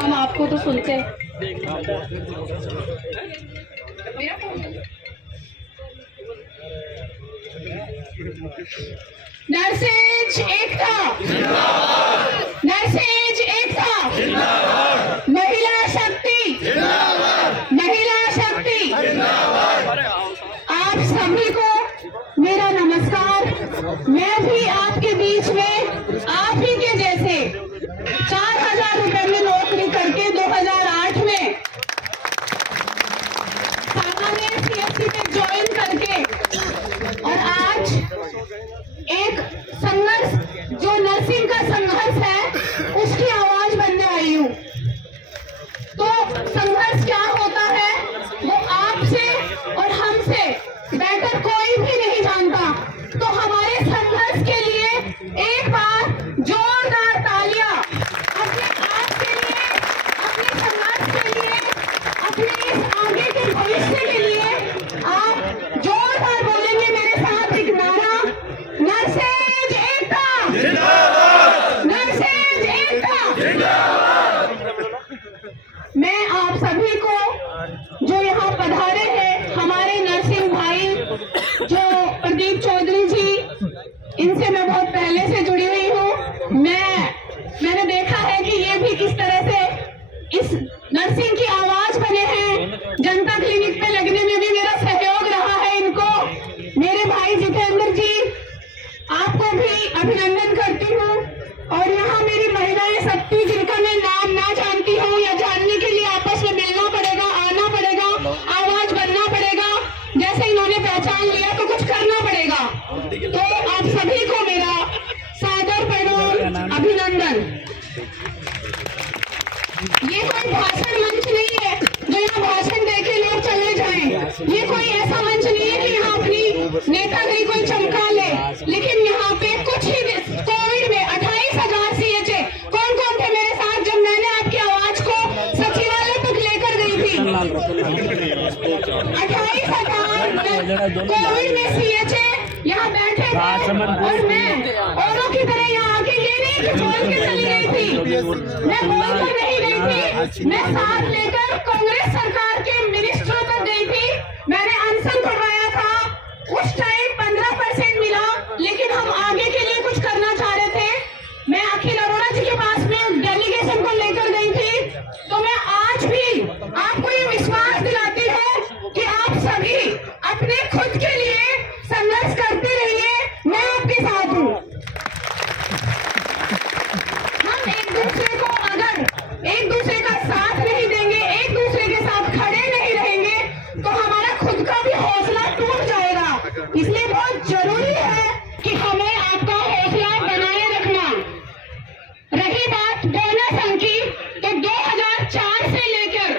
हम आपको तो सुनते हैं। नर्सेज एकता, नर्सेज एकता, महिला शक्ति, महिला शक्ति। आप सभी को मेरा नमस्कार। मैं भी आपके बीच में आप ही के जैसे 4000 रुपए में नौकरी करके 2008 में सामान्य CSC में ज्वाइन करके और आज एक संघर्ष जो नर्सिंग का संघर्ष है उसकी आवाज बनने आई हूँ। तो संघर्ष क्या होता है वो आपसे और हमसे बेहतर कोई भी नहीं जानता। तो हमारे संघर्ष के लिए एक बार जोरदार तालियां अपने आप के लिए, अपने संघर्ष के लिए, अपने इस आगे के भविष्य के लिए आप जोरदार बोलेंगे मेरे साथ एक नारा, नर्सेज एकता, नर्सेज एकता। मैं आप सभी को जो यहाँ पधारे हैं हमारे नर्सिंग भाई जो प्रदीप चौधरी जी, इनसे मैं बहुत पहले से जुड़ी हुई हूँ। मैंने देखा है कि ये भी किस तरह से इस नर्सिंग की आवाज बने हैं। जनता क्लिनिक पे लगने में भी मेरा सहयोग रहा है इनको। मेरे भाई जितेंद्र जी, आपको भी अभिनंदन करती हूँ। और यहाँ मेरी महिलाएं शक्ति जिनका मैं नाम ना जानती हूँ या जानने के लिए आपस में मिलना पड़ेगा, आना पड़ेगा, आवाज बनना पड़ेगा। जैसे इन्होंने पहचान लिया तो कुछ करना पड़ेगा। तो आप सभी को मेरा सादर प्रणाम, अभिनंदन। ये कोई भाषण मंच नहीं है जो यहाँ भाषण देके लोग चले जाएं। ये कोई ऐसा मंच नहीं है कि यहाँ अपनी नेतागिरी कोई चमका ले। लेकिन यहाँ पे कुछ ही कोविड में 28,000 CHA कौन कौन थे मेरे साथ जब मैंने आपकी आवाज को सचिवालय तक लेकर गई थी। 28,000 कोविड में CHA यहाँ बैठे थे और मैं औरों की तरह यहाँ आके ये नहीं कि बोल के चली गई थी। मैं बोलकर नहीं गई थी, मैं साथ लेकर कांग्रेस सरकार के मिनिस्टरों तक गई थी। मैंने अनशन करवाया था। उस टाइम 15% मिला, लेकिन हम आगे के लिए कुछ करना चाह रहे थे। मैं अखिल अरोड़ा जी के पास में डेलीगेशन को लेकर गई थी। तो मैं आज भी आपको ये विश्वास दिलाती हूँ कि आप सभी अपने खुद के लिए संघर्ष करते रहिए। मैं आपके साथ हूँ। हम एक दूसरे को अगर एक दूसरे का साथ नहीं देंगे, एक दूसरे के साथ खड़े नहीं रहेंगे तो हमारा खुद का भी हौसला टूट जाएगा। इसलिए बहुत जरूरी है कि हमें आपका हौसला बनाए रखना। रही बात डोनेशन की, तो 2004 से लेकर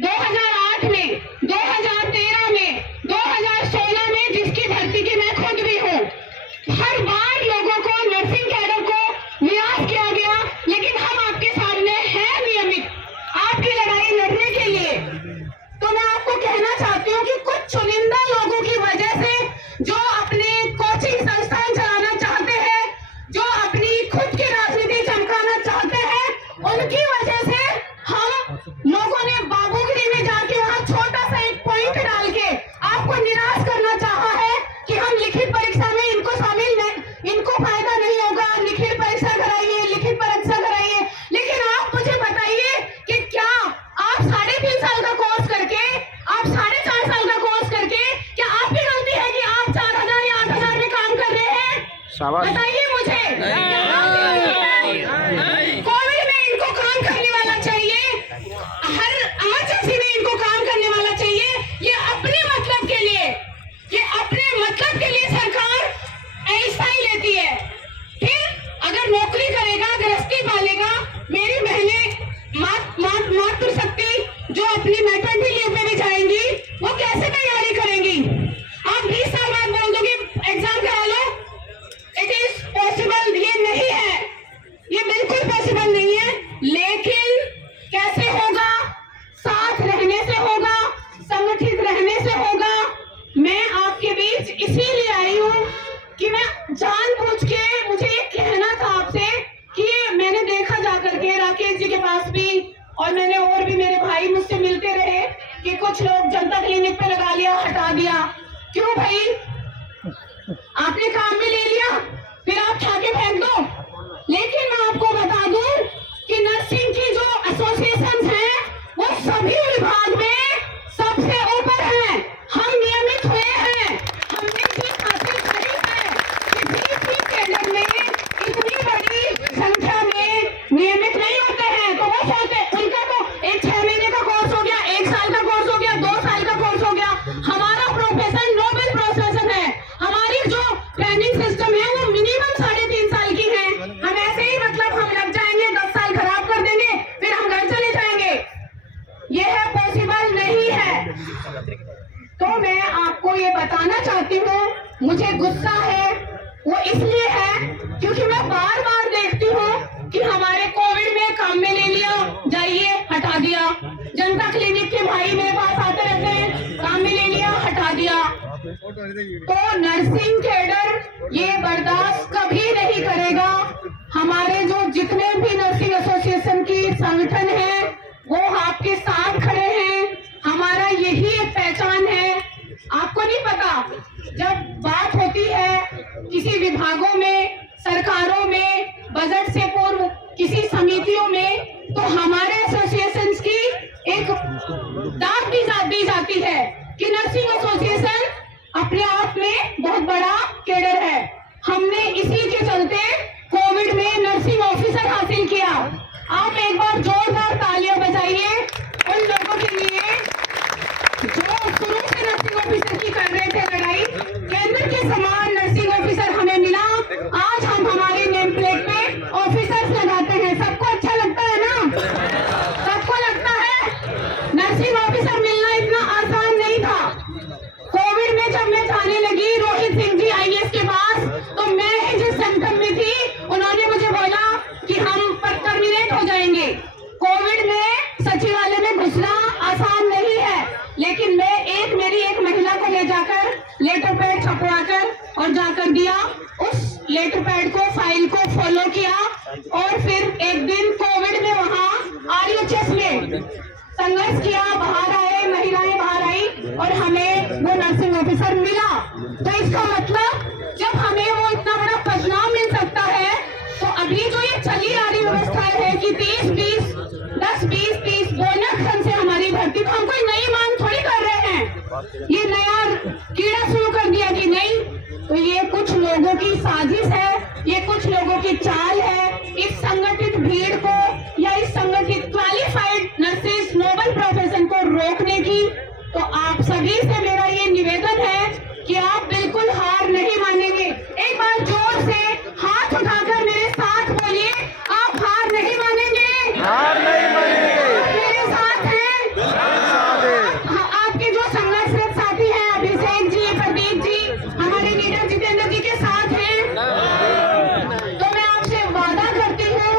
2008 में, 2013 में, 2016 में जिसकी भर्ती की मैं खुद भी हूँ, हर बार लोगों को, नर्सिंग कैडर को निराश किया गया। लेकिन हम आपके सामने हैं नियमित आपकी लड़ाई लड़ने के लिए। तो मैं आपको कहना चाहती हूँ कि कुछ चुनिंदा लोगों की वजह से जो अपने कोचिंग संस्थान चलाना चाहते हैं, जो अपनी खुद की राजनीति चमकाना चाहते हैं, उनकी वजह से हम लोगों ने बाबूगिरी में जाके वहाँ छोटा सा एक पॉइंट डाल के आपको निराश करना चाहा है कि हम लिखित परीक्षा में इनको शामिल नहीं, इनको फायदा नहीं होगा, लिखित परीक्षा कराइए, लिखित परीक्षा कराइए। लेकिन आप मुझे बताइए कि क्या आप 3.5 साल का कोर्स करके, आप 4.5 साल का कोर्स करके, क्या आपकी गलती है कि आप 4,000 या 8,000 में काम कर रहे हैं? बताइए मुझे। कोविड में इनको काम करने वाला चाहिए, हर इमरजेंसी में इनको काम करने वाला चाहिए। ये अपने मतलब के लिए, ये अपने मतलब के लिए सरकार ऐसा ही लेती है। फिर अगर नौकरी करेगा, गृहस्थी पालेगा, मेरी बहनें मातृशक्ति जो अपनी मैटरनिटी लीव में भी जाएंगी, वो कैसे तैयारी करेंगी? आप 20 साल बाद बोल दोगे एग्जाम करा लो, इट इज पॉसिबल। ये नहीं के पास भी, और मैंने और भी, मेरे भाई मुझसे मिलते रहे कि कुछ लोग जनता क्लिनिक पे लगा लिया, हटा दिया। क्यों भाई? आपने काम में ले लिया, फिर आप खा के फेंक दो। लेकिन मैं आपको बता दूं कि नर्सिंग की जो एसोसिएशन है वो सभी विभाग में सबसे ऊपर है। हम नियमित हुए हैं, हमने जीत हासिल करी है। किसी भी कैडर में इतनी बड़ी संख्या में नियमित नहीं होते हैं, तो वो सोचते उनका तो एक 6 महीने का कोर्स हो गया, 1 साल का कोर्स हो गया, 2 साल का कोर्स हो गया। हमारा प्रोफेशन नोबेल प्रोफेशन है। हमारी जो ट्रेनिंग सिस्टम है वो मिनिमम 3.5 साल की है। हम ऐसे ही मतलब हम लग जाएंगे, 10 साल खराब कर देंगे, फिर हम घर चले जाएंगे। यह पॉसिबल नहीं है। तो मैं आपको ये बताना चाहती हूँ, मुझे गुस्सा है वो इसलिए है क्योंकि मैं बार बार देखती हूँ कि हमारे कोविड में काम में ले लिया, जाइए हटा दिया। जनता क्लिनिक के भाई मेरे पास आते रहते हैं, काम में ले लिया, हटा दिया। तो नर्सिंग कैडर ये बर्दाश्त कभी नहीं करेगा। हमारे जो जितने भी नर्सिंग एसोसिएशन की संगठन है वो आपके साथ खड़े हैं। हमारा यही एक पहचान है। आपको नहीं पता, जब बात होती है किसी विभागों में, सरकारों में, बजट से पूर्व किसी समितियों में, तो हमारे एसोसिएशन की एक दाद दी जाती है कि नर्सिंग एसोसिएशन अपने आप में बहुत बड़ा कैडर है। हमने इसी के चलते कोविड में नर्सिंग ऑफिसर हासिल किया। आप एक बार जोरदार तालियां बजाइए उन लोगों के लिए जो शुरू से नर्सिंग ऑफिसर की कर रहे थे लड़ाई। केंद्र के समान नर्सिंग ऑफिसर हमें मिला। आज हम हमारे नेम प्लेट पे ऑफिसर्स लगाते हैं। सबको अच्छा लगता है ना? सबको लगता है? नर्सिंग ऑफिसर मिलना इतना आसान नहीं था। कोविड में जब मैं जाने लगी रोहित सिंह जी IAS के पास, तो मैं जिस संगठन में थी उन्होंने मुझे बोला कि हम टर्मिनेट हो जाएंगे। कोविड में सचिवालय में घुसना आसान नहीं है, लेकिन मैं मेरी एक महिला को ले जाकर लेटर पैड छपवाकर और जाकर दिया। उस लेटर पैड को, फाइल को फॉलो किया और फिर एक दिन कोविड में वहां RHS में संघर्ष किया, बाहर आए, महिलाएं बाहर आई और हमें वो नर्सिंग ऑफिसर मिला। तो इसका मतलब जब हमें वो इतना बड़ा पदनाम मिल सकता है, तो अभी जो ये चली आ रही व्यवस्था है कि 10-20 बोनस ढंग से हमारी भर्ती, तो हम कोई नई मांग थोड़ी कर रहे हैं। ये नया कीड़ा शुरू कर दिया कि नहीं, तो ये कुछ लोगों की साजिश है, ये कुछ लोगों की चाल है इस संगठित भीड़ को या इस संगठित क्वालिफाइड नर्सेस नोबल प्रोफेशन को रोकने की। तो आप सभी से मेरा ये निवेदन है कि आप बिल्कुल हार नहीं मानेंगे। एक बार जोर से हाथ उठाकर मेरे साथ बोलिए, आप हार नहीं मानेंगे। हार नहीं मानेंगे। मेरे साथ हैं। आपके जो संघर्षरत साथी हैं, अभिषेक जी, प्रदीप जी, हमारे लीडर जितेंद्र जी के साथ हैं। तो मैं आपसे वादा करती हूँ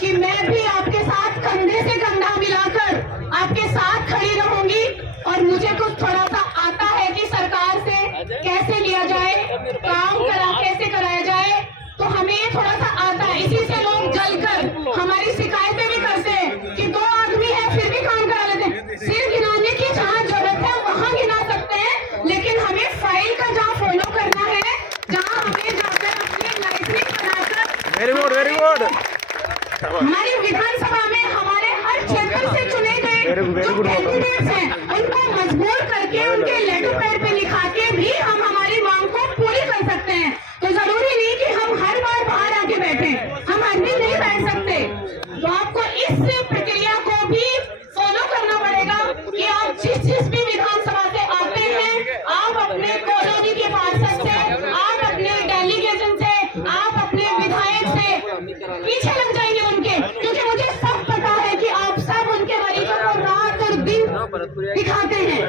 कि मैं भी आपके साथ कंधे से कंधा मिलाकर आपके साथ खड़ी रहूंगी। और मुझे कुछ थोड़ा सा आता है कि सरकार से कैसे लिया जाए, काम कैसे कराया जाए, तो हमें ये थोड़ा सा आता है। इसी से लोग जलकर हमारी शिकायतें भी करते हैं कि 2 आदमी है फिर भी काम करा लेते हैं। सिर गिनाने की जहाँ जरूरत है वहाँ गिना सकते हैं, लेकिन हमें फाइल का जहाँ फॉलो करना है, जहाँ हमें जाकर अपनी लाइसेंस बनाकर वेरी गुड हमारी विधानसभा में हमारे हर क्षेत्र से चुने गए जो कैंडिडेट्स हैं उनको मजबूर करके उनके लेटर पैड पे लिखा के भी हम हमारी मांग को पूरी कर सकते हैं। तो जरूरी नहीं कि हम हर बार बाहर आके बैठे, हम हर दिन नहीं बैठ सकते। तो आपको इस प्रक्रिया को भी फॉलो करना पड़ेगा कि आप जिस भी विधानसभा से आते हैं, आप अपने कॉलोनी के पार्षद से, आप अपने डेलीगेशन से, आप अपने विधायक से पीछे लग जाएंगे उनके, क्योंकि मुझे सब पता है कि आप सब उनके वरीकर को रात और दिन दिखाते हैं।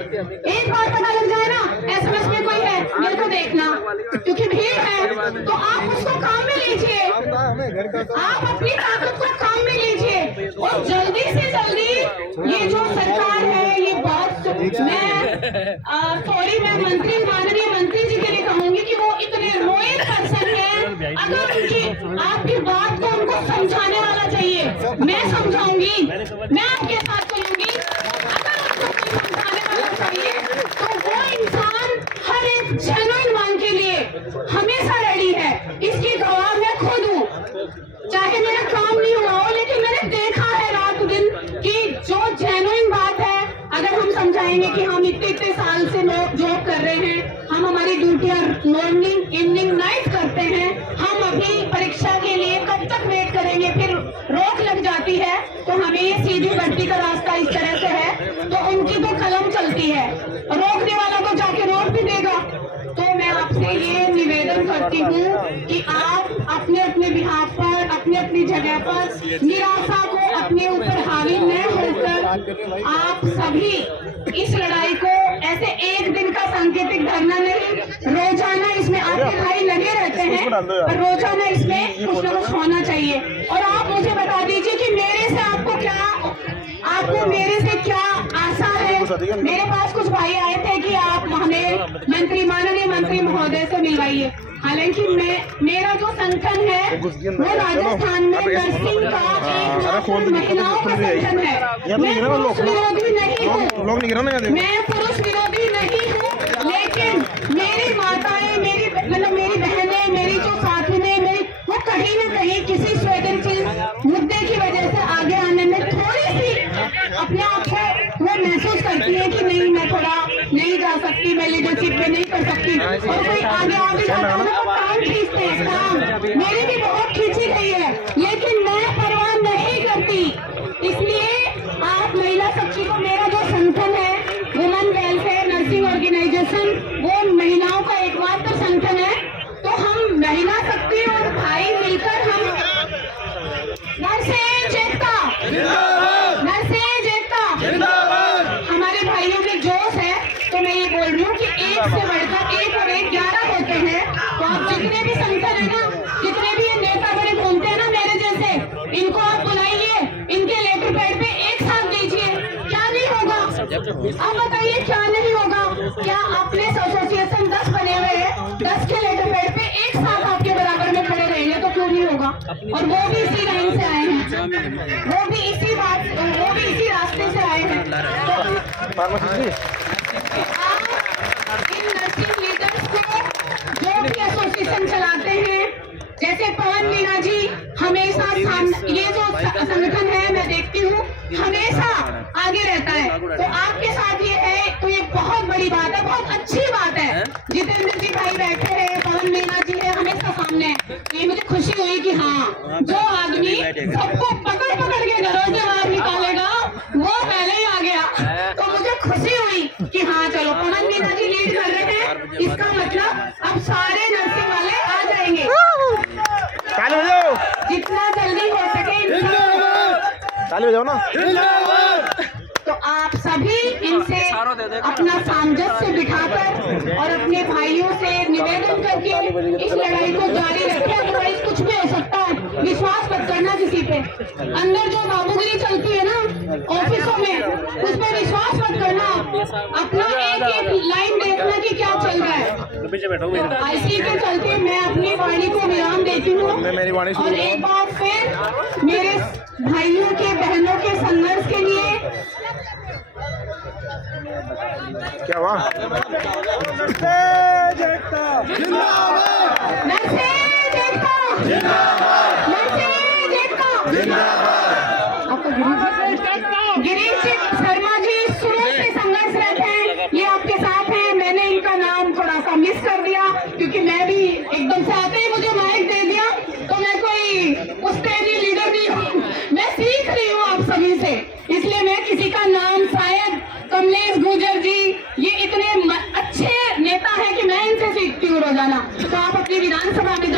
एक बार पता लग जाए ना, SMS में कोई है मेरे को देखना, क्योंकि भीड़ है, तो आप उसको काम में लीजिए, आप अपनी ताकत को काम में लीजिए और जल्दी से जल्दी ये जो सरकार है, ये बहुत मैं माननीय मंत्री जी के लिए कहूंगी कि वो इतने रोए पर्सन है, अगर उनकी आपकी बात को उनको समझाने वाला चाहिए। मैं समझाऊंगी, मैं आपके साथ चलूंगी। अगर आपको कोई समझाने वाला चाहिए तो वो इंसान हर एक जेन्युइन मान के लिए हमेशा रेडी है। इसकी गवाह मैं खुद हूँ। चाहे मेरा काम नहीं हुआ हो, लेकिन मैंने देखा है रात दिन कि जो जेन्युइन बात है, अगर हम समझाएंगे कि हम इतने साल से जॉब कर रहे हैं, हम हमारी ड्यूटियां मॉर्निंग इवनिंग नाइट करते हैं, हम अभी परीक्षा के लिए कब तक वेट करेंगे, फिर रोक लग जाती है, तो हमें ये सीधी भर्ती का रास्ता इस तरह से है, तो उनकी तो कलम चलती है, रोकने वाला तो जाके रोक भी देगा। तो मैं आपसे ये निवेदन करती हूँ कि आप अपने अपने बिहाफ पर, अपनी अपनी जगह पर निराशा को अपने ऊपर हावी न होकर आप सभी इस लड़ाई को ऐसे एक दिन का सांकेतिक धरना नहीं, रोजाना इसमें आपके भाई लगे रहते हैं, और रोजाना इसमें कुछ न कुछ होना चाहिए। और आप मुझे बता दीजिए कि मेरे से आपको मेरे से क्या आशा है। मेरे पास कुछ भाई आए थे कि आप हमें माननीय मंत्री महोदय से मिलवाइए। हालांकि मेरा जो संगठन है वो राजस्थान में नर्सिंग का एक महिलाओं का संगठन है। मैं पुरुष विरोधी नहीं हूँ, मैं पुरुष विरोधी नहीं हूँ, लेकिन मेरी माताएं, मेरी बहनें, मेरी जो साथिनें, वो कहीं न कहीं किसी संवेदनशील मुद्दे की वजह से आगे आने में थोड़ी सी अपने आप को वो महसूस करती है कि नहीं, मैं थोड़ा नहीं जा सकती, मैं लीडरशिप में नहीं कर सकती, और कोई आगे भी जाता है तो काम खींचते हैं, काम मेरी भी बहुत खींची गई है, लेकिन मैं परवाह नहीं करती। इसलिए आप महिला शक्ति को, मेरा जो संगठन है वुमेन वेलफेयर नर्सिंग ऑर्गेनाइजेशन, वो महिलाओं का एकमात्र संगठन है, तो हम महिला शक्ति और भाई मिलकर हम नर्सेज एकता, नर्सेज एकता, हमारे भाइयों में जोश है। तो मैं ये बोल रही हूँ कि एक से बढ़कर एक और एक 11 होते हैं। तो आप जितने भी संगठन है ना, जितने भी ये नेता बड़े घूमते हैं ना मेरे जैसे, इनको आप बुलाइए, इनके लेटर पैड पे एक साथ दीजिए, क्या नहीं होगा? आप बताइए क्या नहीं होगा? क्या अपने एसोसिएशन 10 बने हुए हैं, 10 के लेटर पैड पे एक साथ आपके बराबर में खड़े रहेंगे तो क्यों नहीं होगा? और वो भी इसी लाइन से आए हैं, वो भी इसी रास्ते से आए हैं। तो आप इन नर्सिंग लीडर्स को जो भी एसोसिएशन चलाते हैं, जैसे पवन मीना जी हमेशा ये जो संगठन है मैं देखती हूँ हमेशा आगे रहता है, तो आपके साथ ये है तो ये बहुत बड़ी बात है, बहुत अच्छी बात है। जितेंद्र जी भाई बैठे हैं, पवन मीना जी है हमेशा सामने, तो ये मुझे खुशी हुई कि हाँ, जो आदमी सबको पकड़ पकड़ के घरों से बाहर निकालेगा वो पहले ही आ गया। तो मुझे खुशी हुई कि हाँ चलो पवन मीना जी लीड कर रहे हैं, इसका मतलब अब सारे नर्सिंग वाले आ जाएंगे, जितना जल्दी हो सके चालू हो जाओ ना। तो आप सभी इनसे अपना सामंजस्य बिठाकर और अपने भाइयों से निवेदन करके इस लड़ाई को जारी रखें। अदरवाइज कुछ भी हो सकता है, विश्वास मत करना किसी पे। अंदर जो बाबूगिरी चलती है ना ऑफिसों में, उस पर विश्वास मत करना, अपना एक एक लाइन देखना कि क्या चल रहा है। इसी के चलते मैं अपनी वाणी को विराम देती हूँ, और एक बार फिर मेरे भाइयों के बहनों के संघर्ष के लिए क्या हुआ? नर्सेज एकता, नर्सेज एकता, नर्सेज एकता। गिरीश जी शर्मा जी शुरू से संघर्ष रहते हैं, ये आपके साथ हैं। मैंने इनका नाम थोड़ा सा मिस कर दिया क्योंकि मैं भी एकदम से आते ही मुझे माइक दे दिया, तो मैं कोई उस्तादी लीडर नहीं हूँ, मैं सीख रही हूँ आप सभी से, इसलिए मैं किसी का नाम शायद कमलेश गुर्जर जी ये इतने अच्छे नेता है कि मैं इनसे सीखती हूँ रोजाना। तो आप अपनी विधानसभा में